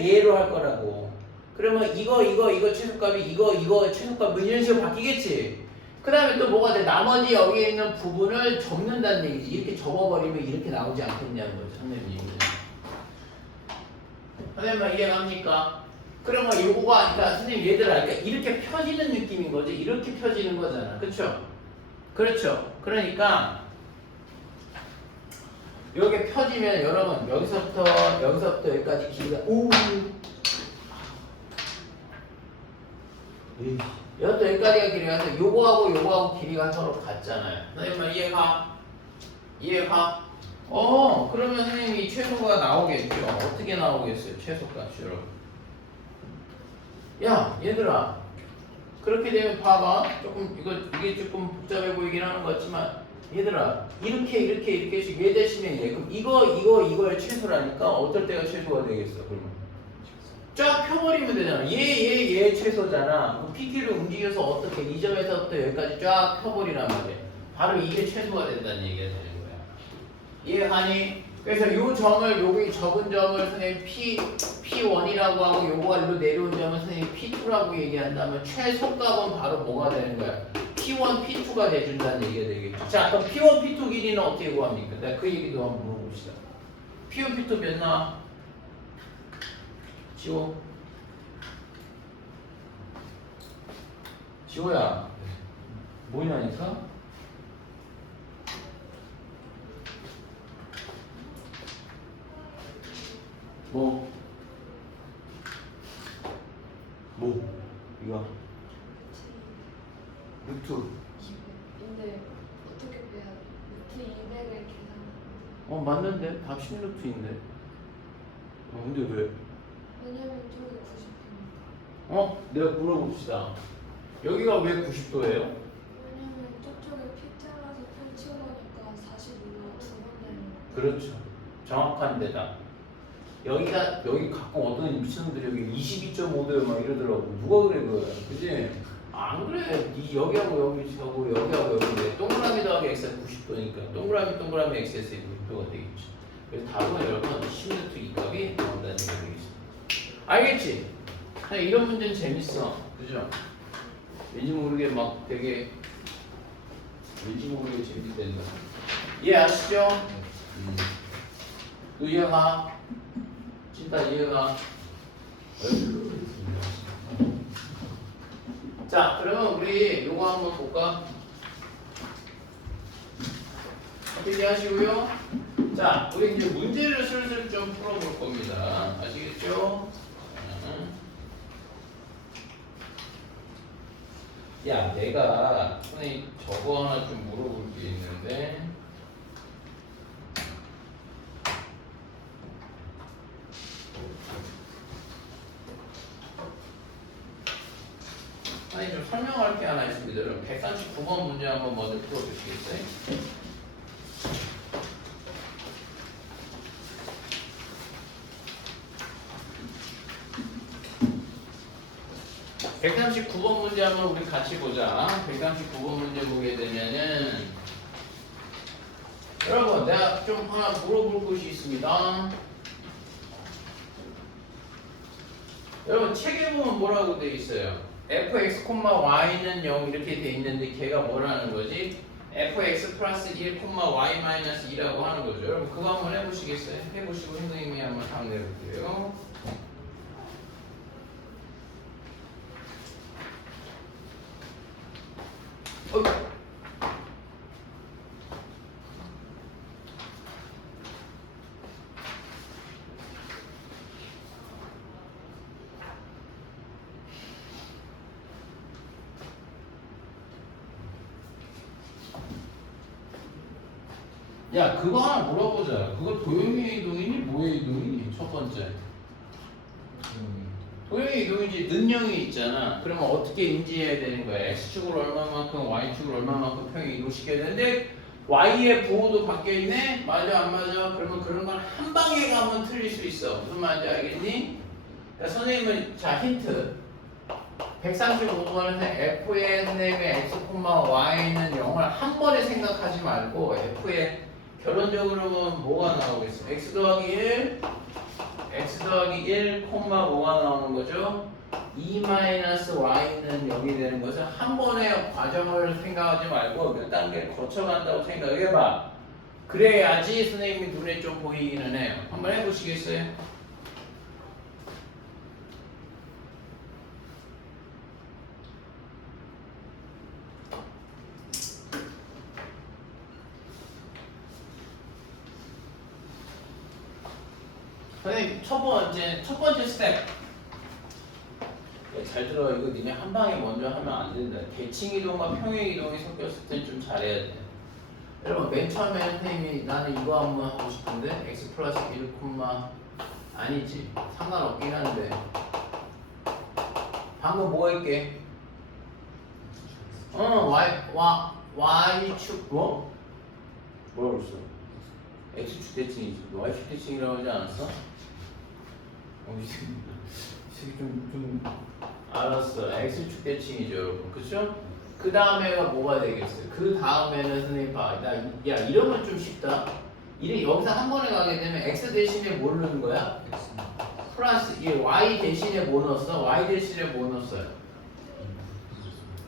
얘로 할 거라고. 그러면 이거 최소값이 이거 최소값 이런 식으로 바뀌겠지. 그 다음에 또 뭐가 돼? 나머지 여기에 있는 부분을 접는다는 얘기지. 이렇게 접어버리면 이렇게 나오지 않겠냐는 거죠. 선생님 얘기는. 선생님 말 이해갑니까? 그러면 요거가 그러니까 선생님 얘들아 그러니까 이렇게 펴지는 느낌인 거지. 이렇게 펴지는 거잖아. 그렇죠? 그렇죠. 그러니까 이렇게 펴지면 여러분 여기서부터 여기까지 길이가 여기부터 여기까지가 길이가 해서 요거하고 길이가 서로 같잖아요. 선생님 말 이해가? 그러면 선생님이 최소가 나오겠죠. 어떻게 나오겠어요? 최소값이 여러분. 야 얘들아 그렇게 되면 봐봐. 이게 조금 복잡해 보이긴 하는 것 같지만 얘들아 이렇게 얘 대신에 얘 그럼 이거의 최소라니까 어떨 때가 최소가 되겠어? 그러면 쫙 펴버리면 되잖아. 얘 최소잖아. 그 PQ를 움직여서 어떻게 이 점에서부터 여기까지 쫙 펴버리란 말이야. 바로 이게 최소가 된다는 얘기가 되는 거야. 이해하니? 그래서 여기 적은 점을 선생님 P1이라고 하고 요거가 일로 내려온 점은 선생님 P2라고 얘기한다면 최소값은 바로 뭐가 되는 거야? P1, P2가 돼준다는 얘기가 되겠죠. 자, 그럼 P1, P2 길이는 어떻게 구합니까? 내가 그 얘기도 한번 물어봅시다. P1, P2 몇 나와? 지호. 지호야. 뭐냐니까? 뭐? 이거 루트. 근데 어떻게 빼야 돼? 루트 200을 계산. 맞는데 답 10루트인데. 근데 왜? 왜냐면 저기 90도니까. 내가 물어봅시다. 여기가 왜 90도예요? 왜냐면 저쪽에 피 잘라서 펼쳐보니까 45도 두번 되는 거. 그렇죠. 정확한 대답. 여기 가끔 어떤 미친놈들이 여기 22.5도요 막 이러더라고. 누가 그래 그거야? 그지? 안 그래. 여기하고 여기하고 여기인데 동그라미 더하기 x가 90도니까 동그라미 x에서 90도가 되겠죠. 그래서 답은 여러분 10루트 이 값이 나온다는 얘기가 되겠습니다. 알겠지? 이런 문제는 재밌어. 그죠? 왠지 모르게 막 되게 왠지 모르게 재밌댄다. 이해하시죠? 이해가? 진짜 이해가? 자, 그러면 우리 요거 한번 볼까? 어떻게 하시고요? 자, 우리 이제 문제를 슬슬 좀 풀어볼 겁니다. 아시겠죠? 야, 내가 선생님 저거 하나 좀 물어볼 게 있는데. 선생님 좀 설명할 게 하나 있습니다. 여러분 139번 문제 한번 먼저 풀어주시겠어요? 139번 문제 한번 우리 같이 보자. 139번 문제 보게 되면은 여러분 내가 좀 하나 물어볼 것이 있습니다. 여러분 책에 보면 뭐라고 돼 있어요? fx, y는 0 이렇게 돼 있는데 걔가 뭐라는 거지? fx 플러스 1, y 마이너스 2라고 하는 거죠. 여러분 그거 한번 해보시겠어요? 해보시고 선생님이 한번 답 내볼게요. 야, 그거 하나 물어보자. 그거 도형의 이동이니 뭐의 이동이니? 첫 번째. 도형의 이동이지. 능령이 있잖아. 그러면 어떻게 인지해야 되는 거야? x축을 얼마만큼, y축을 얼마만큼 평행 이동시켜야 되는데 y의 부호도 바뀌어 있네? 맞아, 안 맞아? 그러면 그런 건 한 방에 가면 틀릴 수 있어. 무슨 말인지 알겠니? 그러니까 선생님은 자 힌트. 135번에서 f의 선생님의 x, y는 0을 한 번에 생각하지 말고 f의 결론적으로는 뭐가 나오겠어? x 더하기 1, x 더하기 1, 뭐가 나오는 거죠? 2 마이너스 y는 0이 되는 것은 한 번의 과정을 생각하지 말고 몇 단계를 거쳐간다고 생각해봐. 그래야지 선생님이 눈에 좀 보이기는 해요. 한번 해보시겠어요? 선생님 첫 번째 스텝 잘 들어. 이거 니네 한 방에 먼저 하면 안 된다. 대칭 이동과 평행 이동이 섞였을 땐 좀 잘해야 돼. 여러분 맨 처음에 선생님이 나는 이거 한번 하고 싶은데 x 플러스 1, 아니지 상관없긴 한데 방금 뭐 할게? y축 뭐? 뭐라고 했어? x축 대칭이지. y축 대칭이라고 하지 않았어? 이 새끼 좀 알았어. x축 대칭이죠, 여러분. 그쵸? 그 다음에가 뭐가 되겠어요? 그 다음에는 선생님 봐. 야, 이러면 좀 쉽다. 여기서 한 번에 가게 되면 x 대신에 뭘 넣는 거야? 플러스 1, y 대신에 뭐 넣었어? y 대신에 뭐 넣었어요?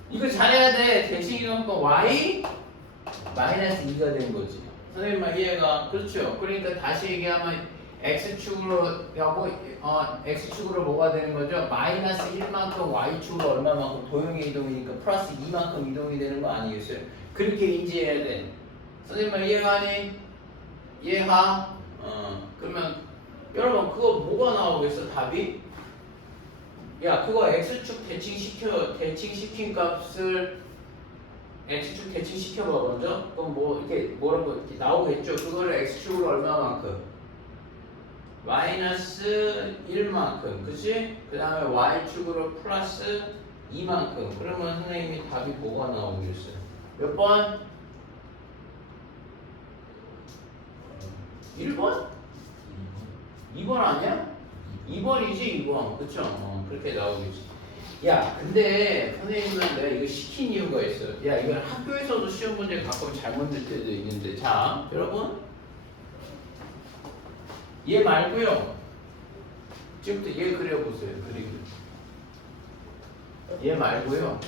이거 잘해야 돼. 대칭 이동하니까 y 마이너스 2가 된 거지. 선생님 말 이해가? 그렇죠. 그러니까 다시 얘기하면 x축으로 하고 x축으로 뭐가 되는 거죠? 마이너스 1만큼 y축으로 얼마만큼 도형의 이동이니까 플러스 2만큼 이동이 되는 거 아니겠어요? 그렇게 인지해야 돼. 선생님 말 이해가니? 이해가? 그러면 여러분 그거 뭐가 나오겠어? 답이? 야 그거 x축 대칭시킨 값을 x축 대칭시켜봐 먼저. 그럼 뭐 이렇게 뭐라고 이렇게 나오겠죠? 그거를 x축으로 얼마만큼? 마이너스 1만큼, 그치? 그 다음에 y축으로 플러스 2만큼. 그러면 선생님이 답이 뭐가 나오겠어요? 몇 번? 1번? 2번 아니야? 2번이지 2번. 그쵸? 그렇게 나오겠지. 야 근데 선생님은 내가 이거 시킨 이유가 있어. 야 이건 학교에서도 시험 문제 가끔 잘못 낼 때도 있는데, 자 여러분 얘 말고요. 지금부터 얘 그려보세요. 그리고 얘 말고요.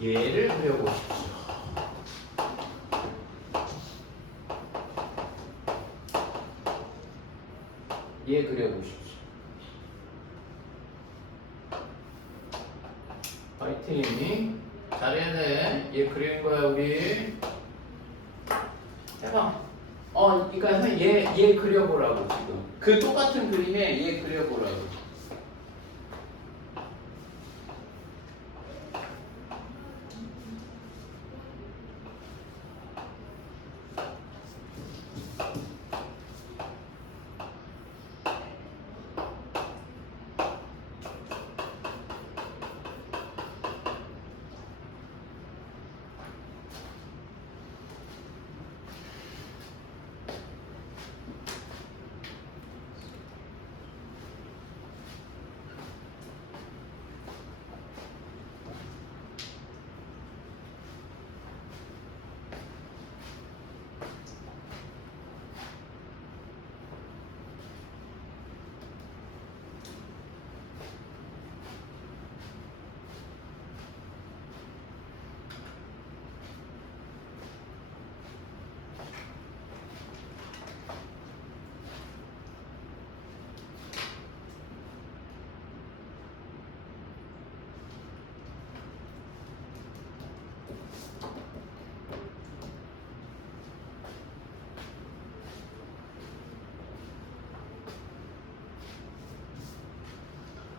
얘를 그려보십시오. 얘 그려보십시오. 화이팅. 잘해야 돼. 얘 그린 거야 우리. 해봐. 그러니까 선생님 얘 그려보라고 지금. 그 똑같은 그림에 얘 그려보라고.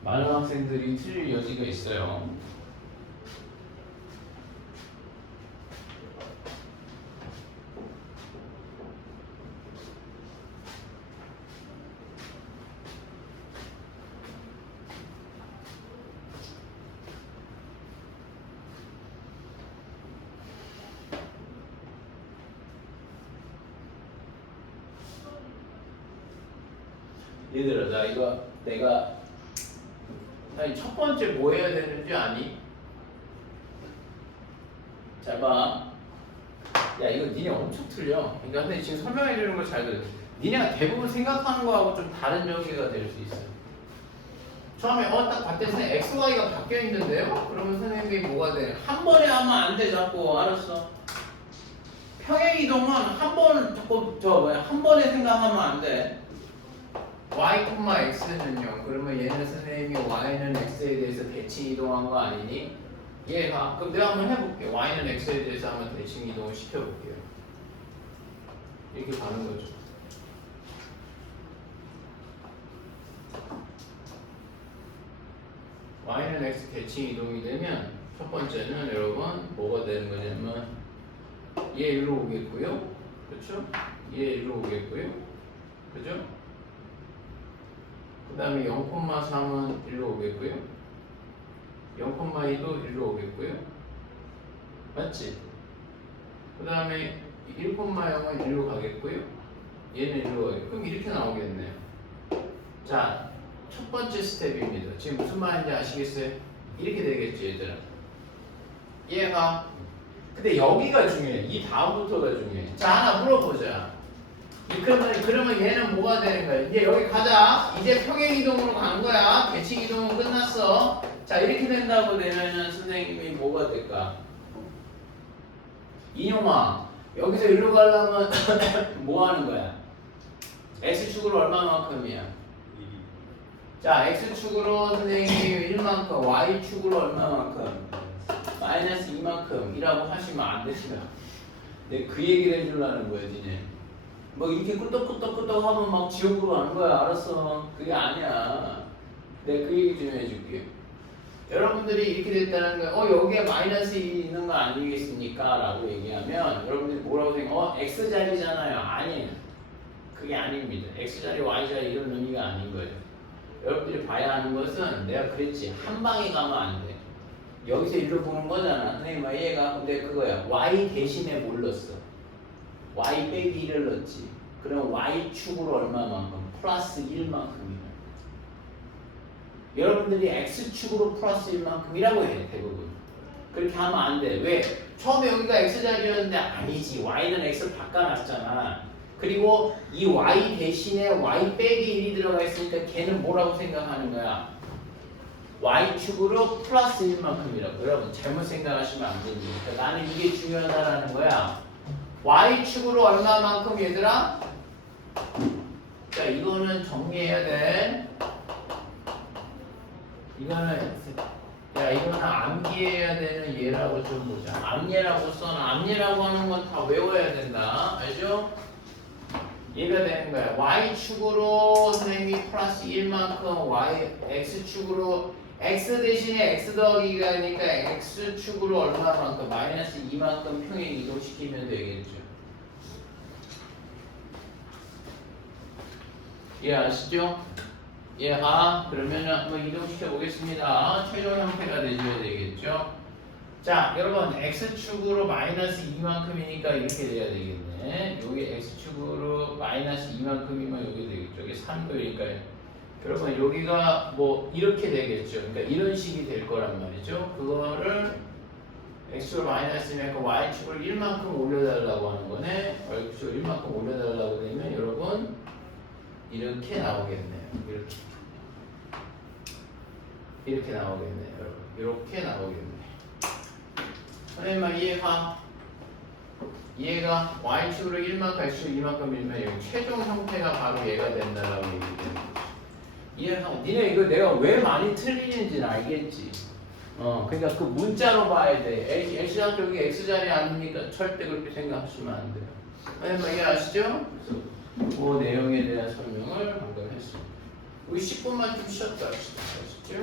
많은 학생들이 틀릴 여지가 있어요. 얘들아, 자 이거 내가 아니 첫 번째 뭐 해야 되는지 아니? 잘 봐. 야 이거 니네 엄청 틀려. 그러니까 근데 지금 설명해 주는 걸 잘 들어. 니네가 대부분 생각하는 거하고 좀 다른 전개가 될 수 있어요. 처음에 딱 봤을 때 x, y가 바뀌어 있는데요? 그러면 선생님이 뭐가 돼? 한 번에 하면 안 돼 자꾸. 알았어. 평행 이동은 한 번에 생각하면 안 돼. y, x는요. 그러면 얘는 선생님이 y는 x에 대해서 대칭 이동한 거 아니니? 얘가 그럼 내가 한번 해볼게요. y는 x에 대해서 한번 대칭 이동을 시켜볼게요. 이렇게 가는 거죠. y는 x 대칭 이동이 되면 첫 번째는 여러분 뭐가 되는 거냐면 얘 일로 오겠고요. 그렇죠? 얘 일로 오겠고요. 그죠? 그 다음에 0,3은 일로 오겠고요. 0,2도 일로 오겠고요. 맞지? 그 다음에 1,0은 일로 가겠고요. 얘는 일로 가겠고. 그럼 이렇게 나오겠네요. 자, 첫 번째 스텝입니다. 지금 무슨 말인지 아시겠어요? 이렇게 되겠지, 얘들아. 이해가? 근데 여기가 중요해. 이 다음부터가 중요해. 자, 하나 물어보자. 그러면 얘는 뭐가 되는 거야? 이제 여기 가자. 이제 평행 이동으로 가는 거야. 대칭 이동은 끝났어. 자, 이렇게 된다고 되면은 선생님이 뭐가 될까? 인용아, 여기서 일로 가려면 뭐 하는 거야? x축으로 얼마만큼이야? 자, x축으로 선생님이 1만큼, y축으로 얼마만큼? 마이너스 2만큼 이라고 하시면 안 되시나? 내가 그 얘기를 해주려는 거야, 니네. 뭐 이렇게 끄떡끄떡끄떡 하면 막 지옥으로 가는 거야. 알았어. 그게 아니야. 내가 그 얘기 좀 해줄게. 여러분들이 이렇게 됐다는 거야. 여기에 마이너스 1이 있는 거 아니겠습니까? 라고 얘기하면 여러분들이 뭐라고 생각해? x자리잖아요. 아니에요. 그게 아닙니다. x자리, y자리 이런 의미가 아닌 거예요. 여러분들이 봐야 하는 것은 내가 그랬지. 한 방에 가면 안 돼. 여기서 일로 보는 거잖아. 선생님, 얘가 근데 그거야. y 대신에 뭘 넣었어? y 빼기 1을 넣었지. 그럼 y축으로 얼마만큼? 플러스 1만큼이야. 여러분들이 x축으로 플러스 1만큼이라고 해, 대부분. 그렇게 하면 안 돼. 왜? 처음에 여기가 x자리였는데 아니지. y는 x를 바꿔놨잖아. 그리고 이 y 대신에 y 빼기 1이 들어가 있으니까 걔는 뭐라고 생각하는 거야? y축으로 플러스 1만큼이라고. 여러분 잘못 생각하시면 안 됩니다. 나는 이게 중요하다라는 거야. y축으로 얼마만큼 얘들아? 자, 이거는 정리해야 돼. 이거는 암기해야 되는 예라고 좀 보자. 암예라고 써놔. 암예라고 하는 건 다 외워야 된다. 알죠? 얘가 되는 거야. y축으로 선생님이 플러스 1만큼 x축으로 x 대신에 x 더하기가 하니까 x축으로 얼마만큼 마이너스 2만큼 평행 이동시키면 되겠죠. 이해하시죠? 이해가? 그러면은 한번 이동시켜 보겠습니다. 최종 형태가 되줘야 되겠죠. 자, 여러분 x축으로 마이너스 2만큼이니까 이렇게 돼야 되겠네. 여기 x축으로 마이너스 2만큼이면 여기 되겠죠. 여기 3도니까 여러분 여기가 뭐 이렇게 되겠죠. 그러니까 이런 식이 될 거란 말이죠. 그거를 x축으로 마이너스니까 y축을 1만큼 올려달라고 하는 거네. y축을 1만큼 올려달라고 되면 여러분 이렇게 나오겠네요. 이렇게 나오겠네요. 여러분 이렇게 나오겠네요. 선생님아 이해가 y축으로 1만큼 x축 2만큼이면 여기 최종 형태가 바로 얘가 된다라고 얘기해요. 이해가? 니네 이거 내가 왜 많이 틀리는지는 알겠지. 그러니까 그 문자로 봐야 돼. x랑 저기 x자리 아니니까 절대 그렇게 생각하시면 안 돼요. 선생님 이해하시죠? 그래서 그 내용에 대한 설명을 방금 했습니다. 우리 10분만 좀 쉬었다 하시죠.